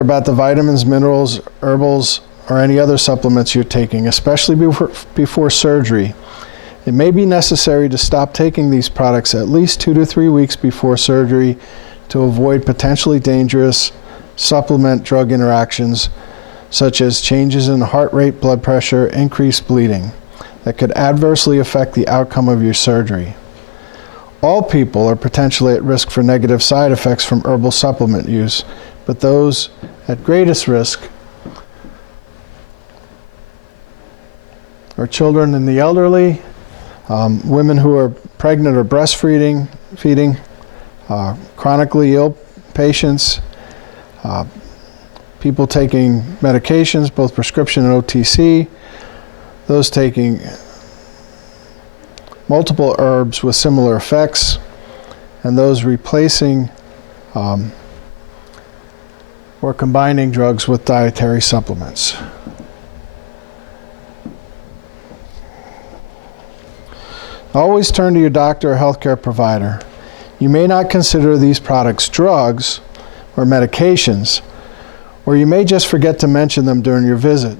about the vitamins, minerals, herbals, or any other supplements you're taking, especially before surgery. It may be necessary to stop taking these products at least 2 to 3 weeks before surgery to avoid potentially dangerous supplement drug interactions, such as changes in heart rate, blood pressure, increased bleeding, that could adversely affect the outcome of your surgery. All people are potentially at risk for negative side effects from herbal supplement use, but those at greatest risk are children and the elderly, women who are pregnant or breastfeeding, chronically ill patients, people taking medications, both prescription and OTC, those taking multiple herbs with similar effects, and those replacing or combining drugs with dietary supplements. Always turn to your doctor or healthcare provider. You may not consider these products drugs or medications, or you may just forget to mention them during your visit.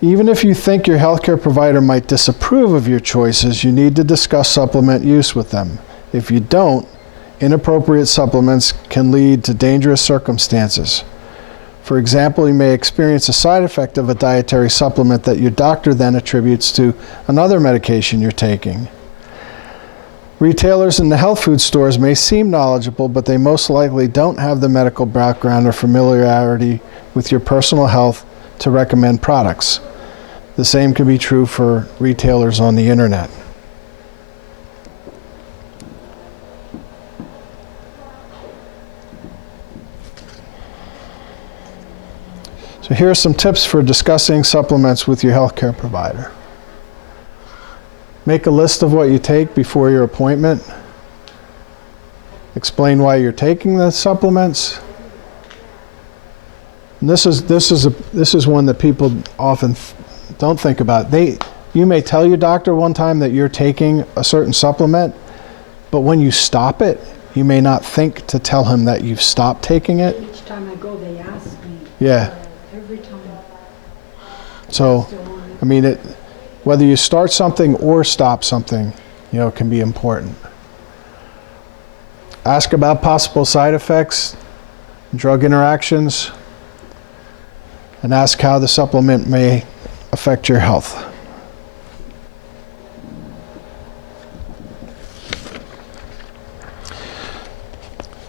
Even if you think your healthcare provider might disapprove of your choices, you need to discuss supplement use with them. If you don't, inappropriate supplements can lead to dangerous circumstances. For example, you may experience a side effect of a dietary supplement that your doctor then attributes to another medication you're taking. Retailers in the health food stores may seem knowledgeable, but they most likely don't have the medical background or familiarity with your personal health to recommend products. The same can be true for retailers on the internet. So here are some tips for discussing supplements with your healthcare provider. Make a list of what you take before your appointment. Explain why you're taking the supplements. And this is one that people often don't think about. You may tell your doctor one time that you're taking a certain supplement, but when you stop it, you may not think to tell him that you've stopped taking it. Each time I go, they ask me. Yeah. Every time. So, I mean, whether you start something or stop something, can be important. Ask about possible side effects, drug interactions, and ask how the supplement may affect your health.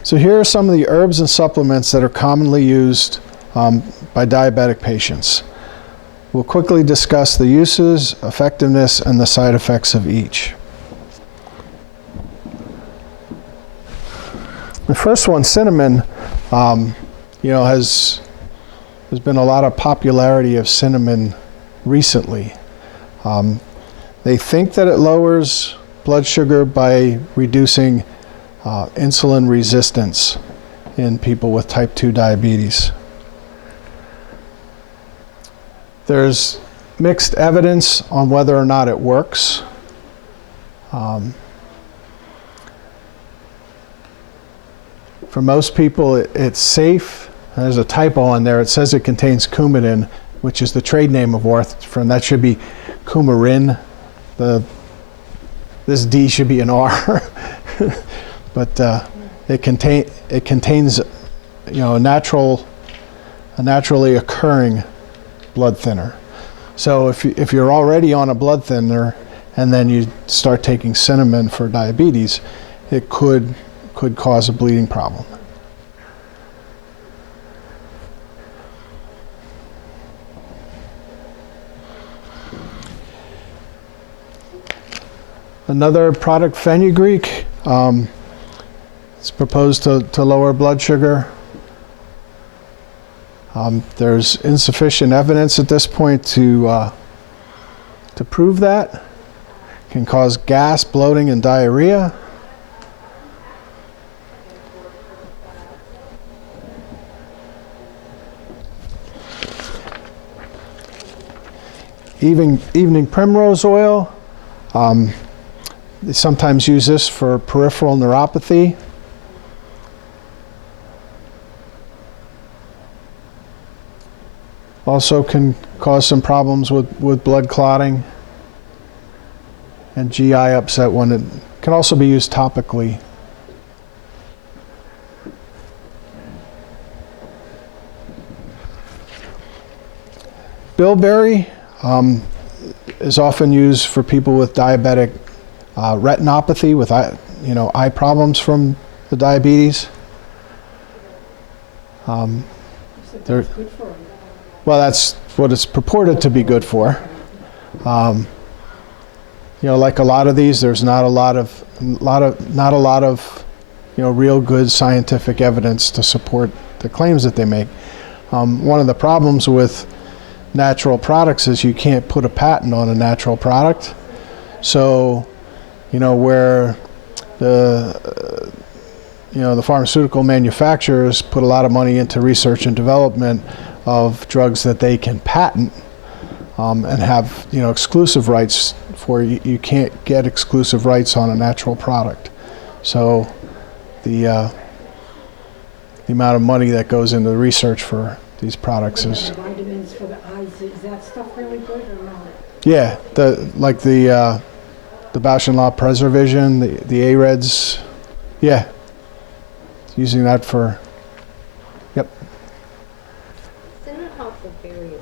So here are some of the herbs and supplements that are commonly used by diabetic patients. We'll quickly discuss the uses, effectiveness, and the side effects of each. The first one, cinnamon, there's been a lot of popularity of cinnamon recently. They think that it lowers blood sugar by reducing insulin resistance in people with type 2 diabetes. There's mixed evidence on whether or not it works. For most people, it's safe. There's a typo on there. It says it contains coumadin, which is the trade name of warfarin. That should be coumarin. This D should be an R. But it contains, a naturally occurring blood thinner. So if you're already on a blood thinner and then you start taking cinnamon for diabetes, it could cause a bleeding problem. Another product, fenugreek, it's proposed to lower blood sugar. There's insufficient evidence at this point to prove that. It can cause gas, bloating, and diarrhea. Evening primrose oil. They sometimes use this for peripheral neuropathy. Also can cause some problems with blood clotting and GI upset when it can also be used topically. Bilberry is often used for people with diabetic retinopathy, with eye problems from the diabetes. You said There- that's good for them. Well, that's what it's purported to be good for. Like a lot of these, there's not a lot of real good scientific evidence to support the claims that they make. One of the problems with natural products is you can't put a patent on a natural product. So, where the pharmaceutical manufacturers put a lot of money into research and development of drugs that they can patent and have exclusive rights for, you can't get exclusive rights on a natural product. So the amount of money that goes into the research for these products is, Vitamins for the eyes, is that stuff really good or not? yeah, the Bausch and Lomb Preservision, the AREDS, yeah, using that for, yep. Isn't it huckleberry a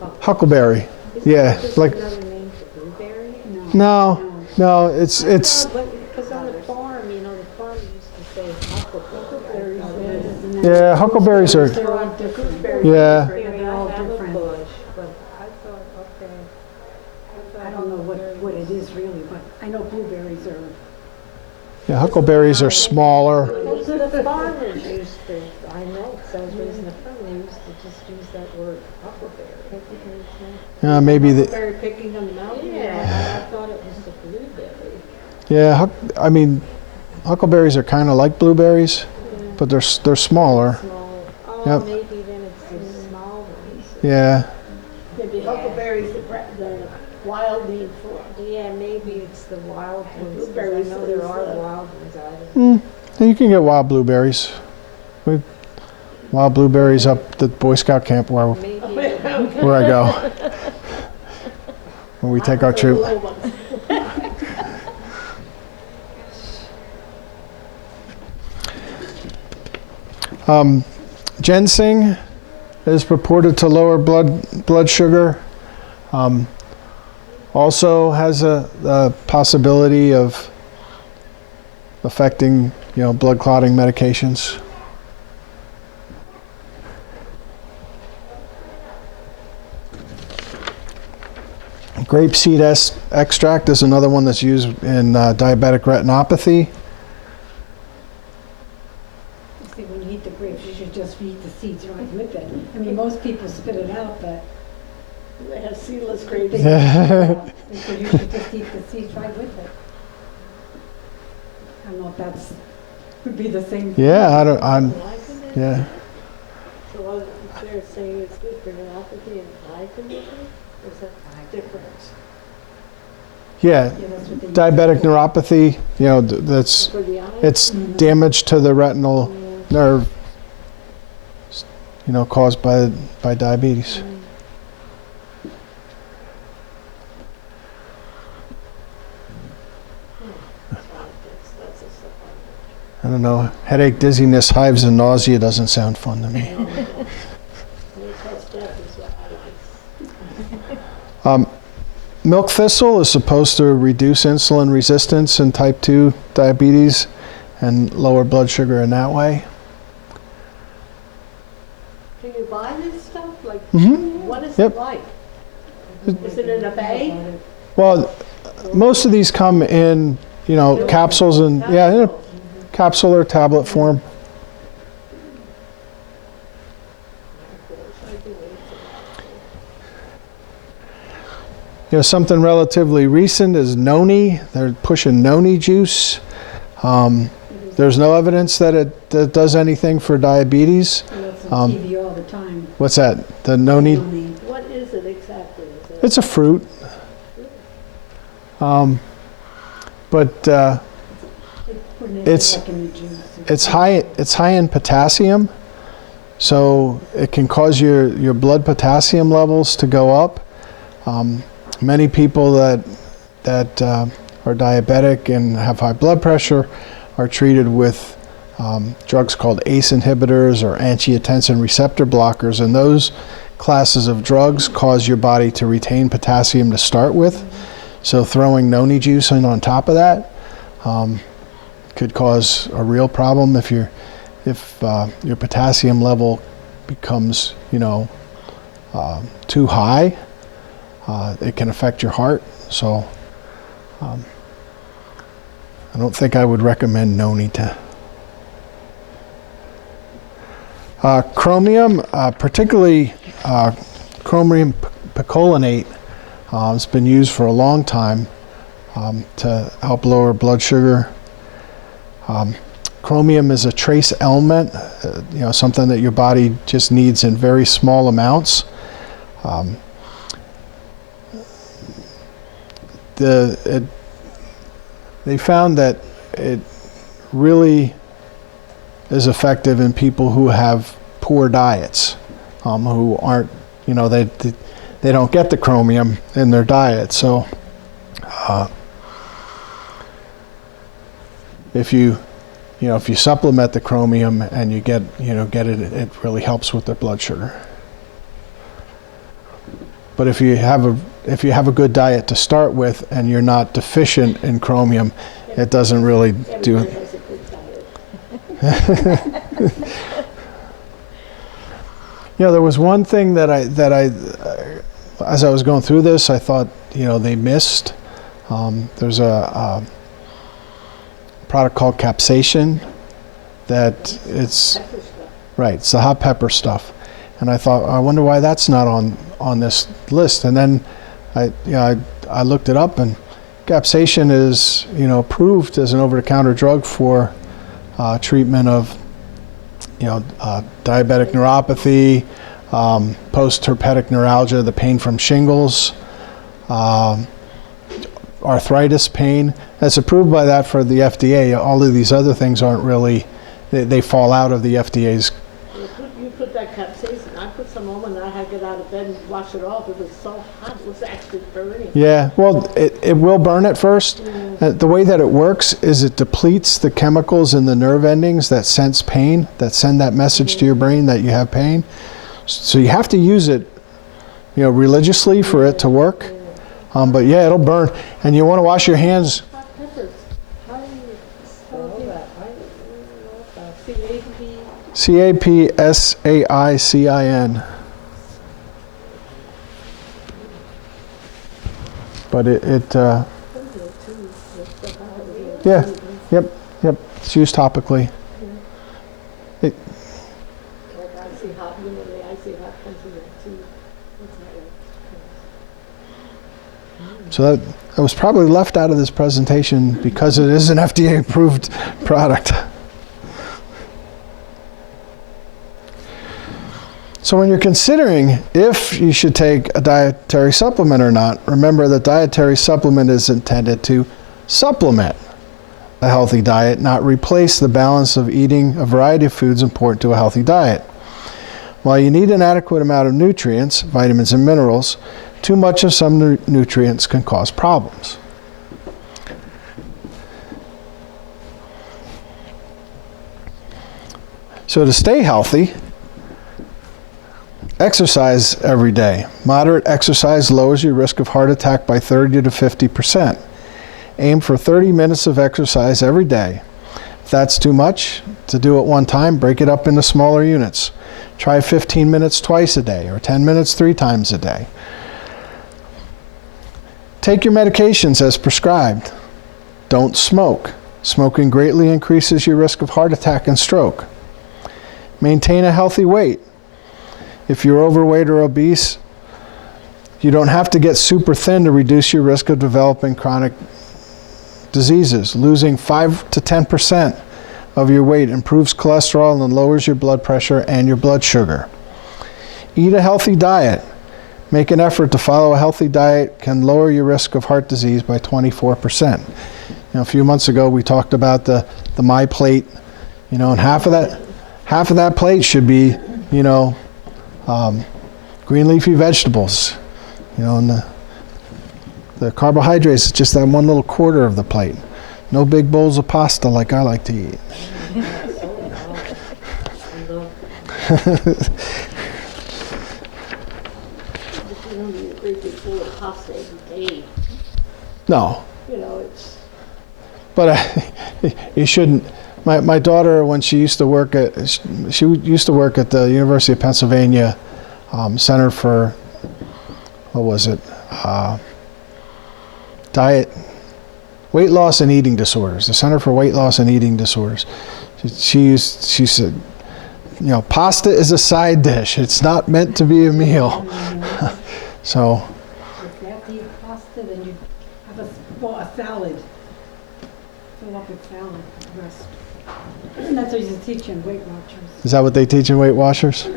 blueberry? Huckleberry, yeah, Is like, there another name for blueberry? no, it's, Because on the farm, the farm used to say huckleberry. yeah, huckleberries are, They're all different. yeah, They're all I have a different. bush, but I thought, okay. I don't know what it is really, but I know blueberries are, yeah, huckleberries are smaller. Most of the farmers used to, I know, because I was raised in a farm, they used to just use that word huckleberry. Maybe the, Huckleberry picking on the mountain? Yeah, I thought it was the blueberry. yeah, I mean, huckleberries are kind of like blueberries, but they're smaller. Small, Yep. maybe then it's the small ones. Yeah, Maybe huckleberries, the wild name for it. Yeah, maybe it's the wild ones, 'cause I Blueberries know there is, are wild ones out of you can get wild blueberries. Wild blueberries up the Boy Scout camp where maybe. I go when we take our troop. Little ones. Ginseng is purported to lower blood sugar. Also has a possibility of affecting blood clotting medications. Grapeseed extract is another one that's used in diabetic retinopathy. see, when you eat the grapes, you should just eat the seeds right with it. I mean, most people spit it out, but They have seedless they, grapes. so you should just eat the seeds right with it. I don't know if that's, would be the same. Yeah, yeah. So what they're saying it's good for neuropathy and eye condition? Or is that different? Yeah, Yeah, that's what they. diabetic neuropathy, that's, For the eye? it's damage to the retinal nerve, caused by diabetes. That's a stuff I don't know, headache, dizziness, hives, and nausea doesn't sound fun to me. I know. They test death as well. Milk thistle is supposed to reduce insulin resistance in type 2 diabetes and lower blood sugar in that way. Can you buy this stuff? Like, Mm-hmm. what is Yep. it like? Is it in a bag? Well, most of these come in, capsules and, in a capsule or tablet form. Something relatively recent is noni. They're pushing noni juice. There's no evidence that it does anything for diabetes. That's on TV all the time. What's that? The noni? What is it exactly? Is it It's a fruit. But They put it It's- like in the juice. it's high in potassium. So it can cause your blood potassium levels to go up. Many people that are diabetic and have high blood pressure are treated with drugs called ACE inhibitors or angiotensin receptor blockers, and those classes of drugs cause your body to retain potassium to start with. So throwing noni juice in on top of that could cause a real problem if your potassium level becomes, too high. It can affect your heart. So I don't think I would recommend noni to. Chromium, particularly chromium picolinate, has been used for a long time to help lower blood sugar. Chromium is a trace element, something that your body just needs in very small amounts. They found that it really is effective in people who have poor diets, who aren't, they don't get the chromium in their diet. So if you supplement the chromium and you get it, it really helps with their blood sugar. But if you have a good diet to start with and you're not deficient in chromium, it doesn't really do Everybody it. has a good diet. There was one thing that I as I was going through this, I thought, they missed. There's a product called capsaicin that it's Pepper stuff. right. It's the hot pepper stuff, and I thought, I wonder why that's not on this list. And then I looked it up, and capsaicin is approved as an over-the-counter drug for treatment of diabetic neuropathy, post-herpetic neuralgia, the pain from shingles, arthritis pain. That's approved by that for the FDA. All of these other things aren't really, they fall out of the FDA's. You put that capsaicin, I put some on and I had to get out of bed and wash it off. It was so hot, it was actually burning. Yeah, well, it will burn at first. The way that it works is it depletes the chemicals in the nerve endings that sense pain, that send that message to your brain that you have pain. So you have to use it, religiously for it to work. But yeah, it'll burn. And you want to wash your hands. Hot peppers, how do you spell All it? that, I don't know about C-A-P, CAPSAICIN. But yeah, yep. It's used topically. like icy hot, the icy hot comes in there too. What's that? So that was probably left out of this presentation because it is an FDA-approved product. So when you're considering if you should take a dietary supplement or not, remember that dietary supplement is intended to supplement a healthy diet, not replace the balance of eating a variety of foods important to a healthy diet. While you need an adequate amount of nutrients, vitamins and minerals, too much of some nutrients can cause problems. So to stay healthy, exercise every day. Moderate exercise lowers your risk of heart attack by 30 to 50%. Aim for 30 minutes of exercise every day. If that's too much to do at one time, break it up into smaller units. Try 15 minutes twice a day or 10 minutes 3 times a day. Take your medications as prescribed. Don't smoke. Smoking greatly increases your risk of heart attack and stroke. Maintain a healthy weight. If you're overweight or obese, you don't have to get super thin to reduce your risk of developing chronic diseases. Losing 5 to 10% of your weight improves cholesterol and lowers your blood pressure and your blood sugar. Eat a healthy diet. Make an effort to follow a healthy diet can lower your risk of heart disease by 24%. A few months ago we talked about the My Plate, and half of that plate should be you know, green leafy vegetables, you know, and the carbohydrates is just that one little quarter of the plate. No big bowls of pasta like I like to eat. But you don't need a great big bowl of pasta every day. No, You know, it's, but you shouldn't. My daughter, when she used to work at the University of Pennsylvania Center for, what was it, weight loss and eating disorders, the Center for Weight Loss and Eating Disorders. She said, you know, pasta is a side dish. It's not meant to be a meal. So, If you have to eat pasta, then you have a salad. Fill up with salad, the rest. And that's what you teach in Weight Watchers. is that what they teach in Weight Watchers?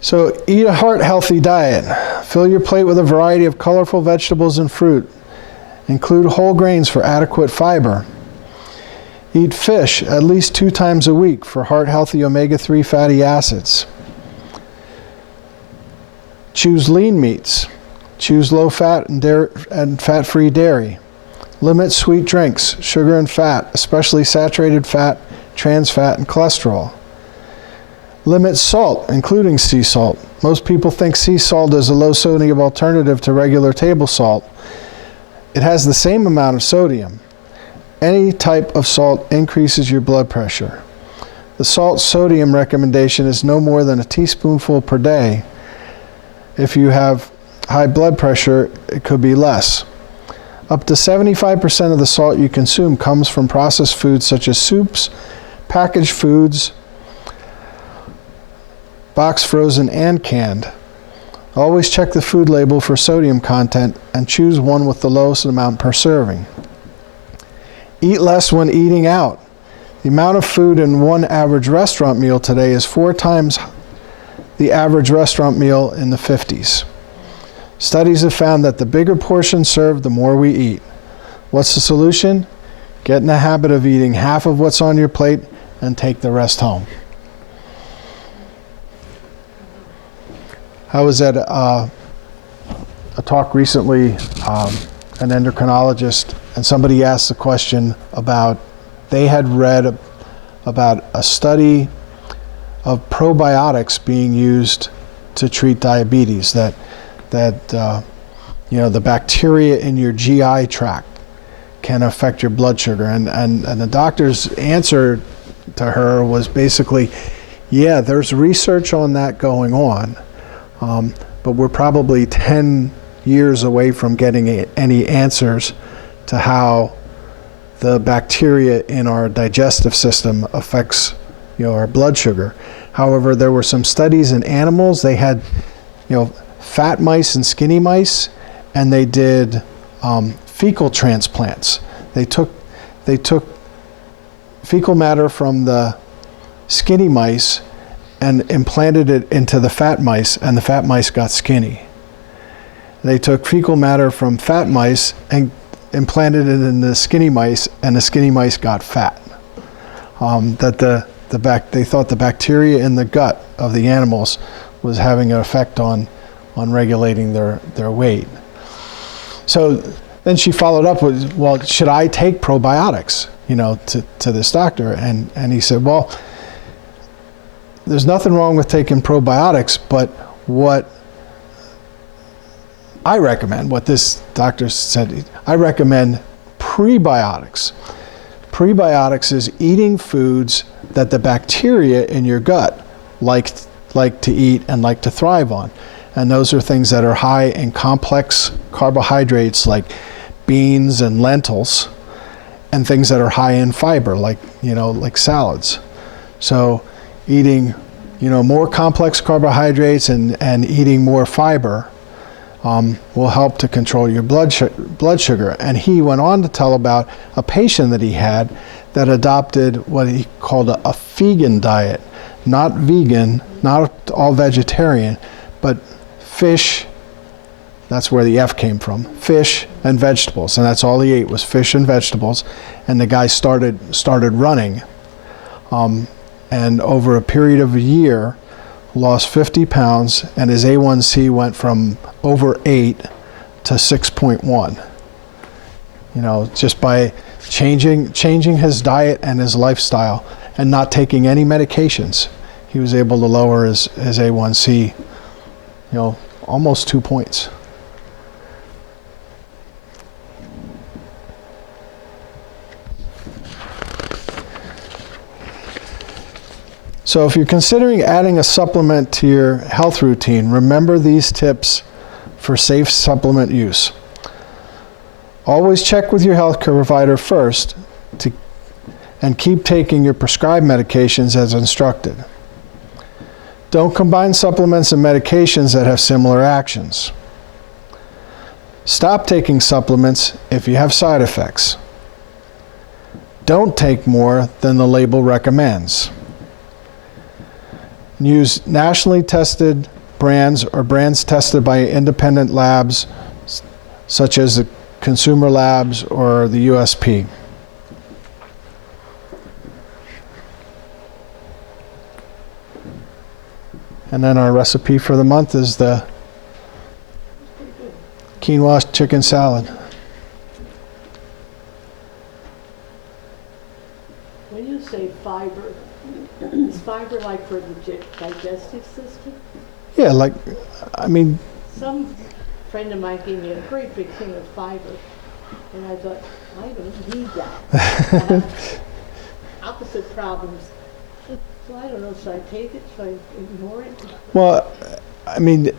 So eat a heart-healthy diet. Fill your plate with a variety of colorful vegetables and fruit. Include whole grains for adequate fiber. Eat fish at least 2 times a week for heart-healthy omega-3 fatty acids. Choose lean meats. Choose low-fat and fat-free dairy. Limit sweet drinks, sugar and fat, especially saturated fat, trans fat, and cholesterol. Limit salt, including sea salt. Most people think sea salt is a low-sodium alternative to regular table salt. It has the same amount of sodium. Any type of salt increases your blood pressure. The salt-sodium recommendation is no more than a teaspoonful per day. If you have high blood pressure, it could be less. Up to 75% of the salt you consume comes from processed foods such as soups, packaged foods, boxed, frozen, and canned. Always check the food label for sodium content and choose one with the lowest amount per serving. Eat less when eating out. The amount of food in one average restaurant meal today is 4 times the average restaurant meal in the 50s. Studies have found that the bigger portions served, the more we eat. What's the solution? Get in the habit of eating half of what's on your plate and take the rest home. I was at a talk recently, an endocrinologist, and somebody asked the question about, they had read about a study of probiotics being used to treat diabetes, that you know, the bacteria in your GI tract can affect your blood sugar. And the doctor's answer to her was basically, yeah, there's research on that going on, but we're probably 10 years away from getting any answers to how the bacteria in our digestive system affects, you know, our blood sugar. However, there were some studies in animals. They had, you know, fat mice and skinny mice, and they did fecal transplants. They took fecal matter from the skinny mice and implanted it into the fat mice, and the fat mice got skinny. They took fecal matter from fat mice and implanted it in the skinny mice, and the skinny mice got fat. They thought the bacteria in the gut of the animals was having an effect on regulating their weight. So then she followed up with, well, should I take probiotics, you know, to this doctor? And he said, well, there's nothing wrong with taking probiotics, but what I recommend, what this doctor said, I recommend prebiotics. Prebiotics is eating foods that the bacteria in your gut like to eat and like to thrive on. And those are things that are high in complex carbohydrates like beans and lentils, and things that are high in fiber like salads. So eating, you know, more complex carbohydrates and eating more fiber will help to control your blood sugar. And he went on to tell about a patient that he had that adopted what he called a vegan diet. Not vegan, not all vegetarian, but fish, that's where the F came from, fish and vegetables. And that's all he ate was fish and vegetables. And the guy started running. and over a period of a year lost 50 pounds, and his A1C went from over 8 to 6.1. You know, just by changing his diet and his lifestyle and not taking any medications, he was able to lower his A1C, you know, almost 2 points. So if you're considering adding a supplement to your health routine, remember these tips for safe supplement use. Always check with your healthcare provider first and keep taking your prescribed medications as instructed. Don't combine supplements and medications that have similar actions. Stop taking supplements if you have side effects. Don't take more than the label recommends. Use nationally tested brands or brands tested by independent labs such as the Consumer Labs or the USP. And then our recipe for the month is the quinoa chicken salad. When you say fiber, is fiber like for the digestive system? Yeah, like, I mean, Some friend of mine gave me a great big thing of fiber, and I thought, I don't need that. Opposite problems. So I don't know, should I take it, should I ignore it? well, I mean,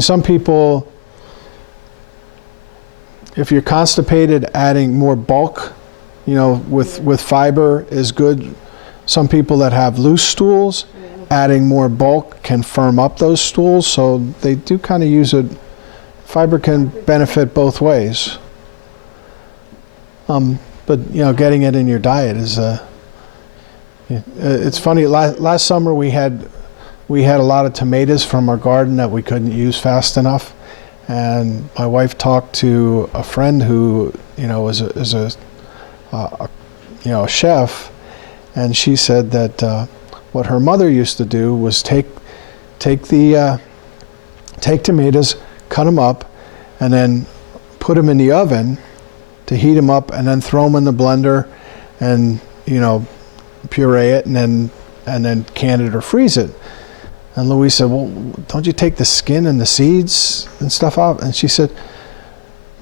some people, if you're constipated, adding more bulk, you know, with fiber is good. Some people that have loose stools, adding more bulk can firm up those stools, so they do kind of use it. Fiber can benefit both ways. But you know, getting it in your diet is it's funny. Last summer we had a lot of tomatoes from our garden that we couldn't use fast enough, and my wife talked to a friend who, you know, is a chef, and she said that what her mother used to do was take tomatoes, cut them up, and then put them in the oven to heat them up, and then throw them in the blender, and you know, puree it, and then can it or freeze it. And Louise said, "Well, don't you take the skin and the seeds and stuff out?" And she said,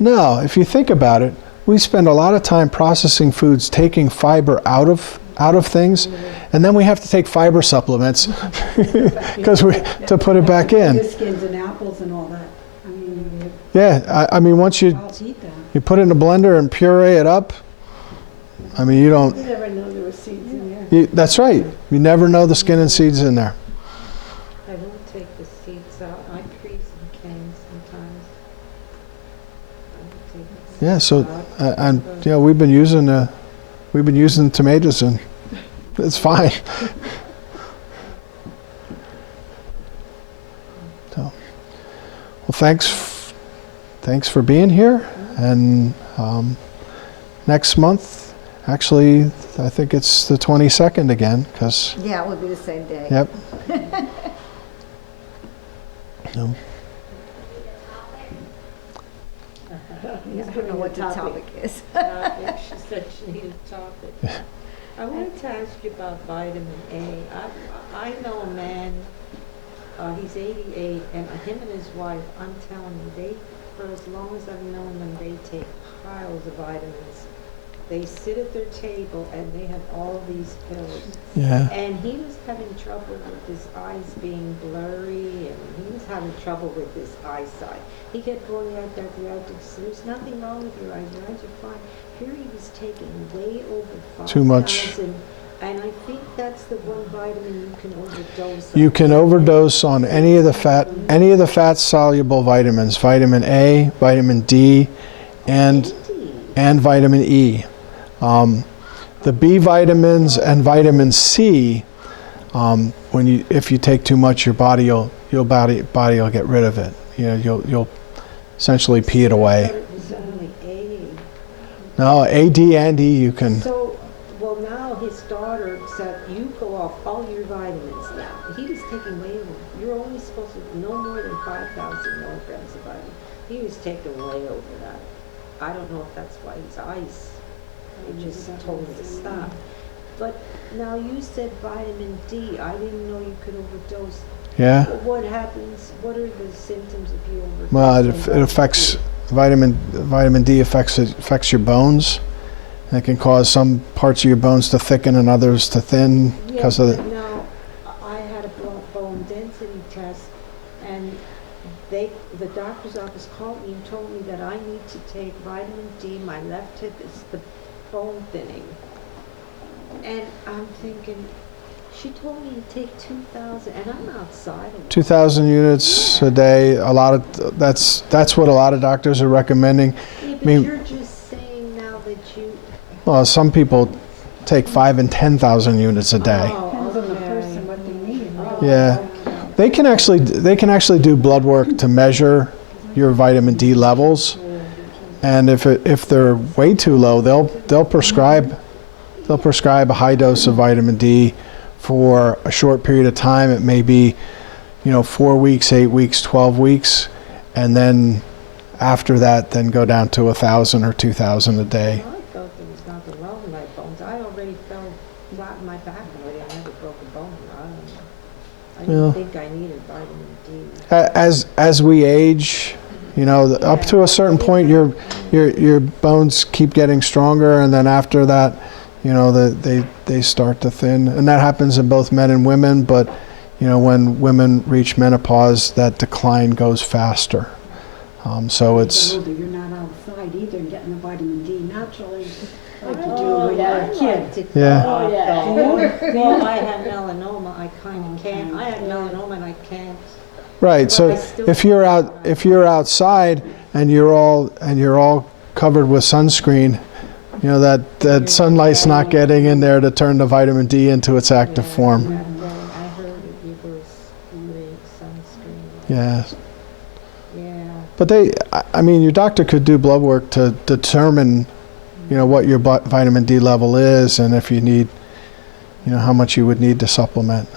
"No. If you think about it, we spend a lot of time processing foods, taking fiber out of things, and then we have to take fiber supplements to put it back in." The skins and apples and all that. I mean, Yeah, I mean, once I'll eat that. you put it in a blender and puree it up, I mean, you don't. You never know there were seeds in there. That's right. You never know the skin and seeds in there. I don't take the seeds out. I freeze and can sometimes. I don't take the Yeah. seeds So, out. and you know, we've been using tomatoes, and it's fine. So, well, thanks for being here, and next month, actually, I think it's the 22nd again, because. Yeah, it would be the same day. Yep. No. I don't know what the topic is. She said she needed a topic. I wanted to ask you about vitamin A. I know a man, he's 88, and him and his wife, I'm telling you, for as long as I've known them, they take piles of vitamins. They sit at their table and they have all these pills. Yeah. And he was having trouble with his eyes being blurry, and he was having trouble with his eyesight. He kept going out there, there's nothing wrong with your eyes are fine. Here he was taking way over 5,000. Too much. And I think that's the one vitamin you can overdose on. You can overdose on any of the fat soluble vitamins, vitamin A, vitamin D, and vitamin E. The B vitamins and vitamin C, if you take too much, your body will get rid of it. You know, you'll essentially pee it away. It was only A. No, A, D, and E you can. So, well, Well, now his daughter said, you go off all your vitamins now. He was taking way over. You're only supposed to no more than 5,000 milligrams of vitamin. He was taking way over that. I don't know if that's why he's ice. They just told me to stop. But now you said vitamin D. I didn't know you could overdose. Yeah. What happens? What are the symptoms if you overdose? Well, on it vitamin affects D? vitamin D affects your bones. And it can cause some parts of your bones to thicken and others to thin because Yeah, of but the. now, I had a bone density test, and the doctor's office called me and told me that I need to take vitamin D. My left hip is the bone thinning. And I'm thinking, she told me to take 2,000, and I'm outside. 2,000 units a day. That's what a lot of doctors are recommending. Yeah, but mean- you're just saying now that you. Well, some people take 5,000 and 10,000 units a day. Oh, Depends on the okay. person, what they need, really. Yeah. Okay. They can actually do blood work to measure your vitamin D levels, and if they're way too low, they'll prescribe a high dose of vitamin D for a short period of time. It may be, 4 weeks, 8 weeks, 12 weeks, and then after that, then go down to 1,000 or 2,000 a day. Well, I felt there was nothing wrong with my bones. I already fell flat in my back already. I never broke a bone. I don't know. I didn't Yeah. think I needed vitamin D. As we age, up to a certain point, your bones keep getting stronger, and then after that, they start to thin, and that happens in both men and women. But when women reach menopause, that decline goes faster. So it's Older, you're not outside either getting the vitamin D naturally, like you do Oh, when yeah, you're a kid. Yeah. Oh, yeah. Well, I had melanoma. I kind of can't. I had melanoma and I can't. right. So But I still- if you're outside and you're all covered with sunscreen, that sunlight's not getting in there to turn the vitamin D into its active form. Back then, I heard that you were using sunscreen. Yeah. Yeah. But your doctor could do blood work to determine, what your vitamin D level is, and if you need, how much you would need to supplement.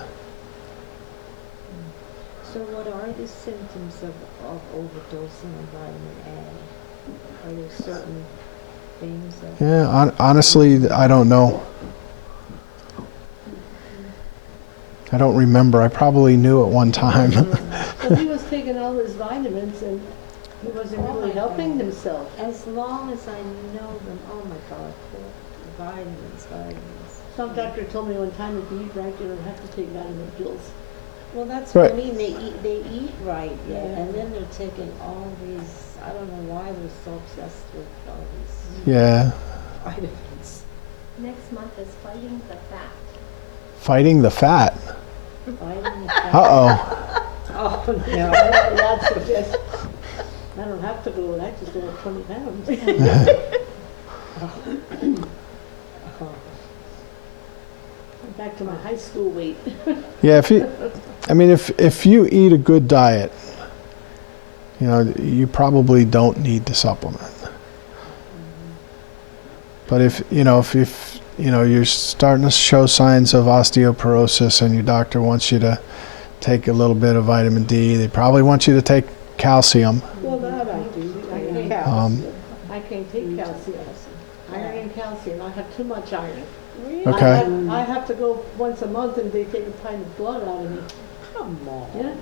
So what are the symptoms of overdosing on vitamin A? Are there certain things that? Yeah, honestly, I don't know. I don't remember. I probably knew at one time. So he was taking all his vitamins and he wasn't Oh really my helping God. himself. As long as I know them, oh my God, vitamins. Some doctor told me one time if you eat right, you don't have to take vitamin pills. Well, that's what I Right. mean, they eat right, Yeah. and then they're taking all these, I don't know why they're so obsessed with all these Yeah. vitamins. Next month is Fighting the Fat. Fighting the fat. Vitamin Uh-oh. Oh, no. That's just, I don't have to go, I just lost 20 pounds. Back to my high school weight. Yeah, if you eat a good diet, you probably don't need to supplement. But if you're starting to show signs of osteoporosis and your doctor wants you to take a little bit of vitamin D, they probably want you to take calcium. Well, that I do. I can't, I can't take calcium. Iron and calcium, I have too much iron. Okay. I have to go once a month and they take a pint of blood out of me. Come on. Yeah. Wow.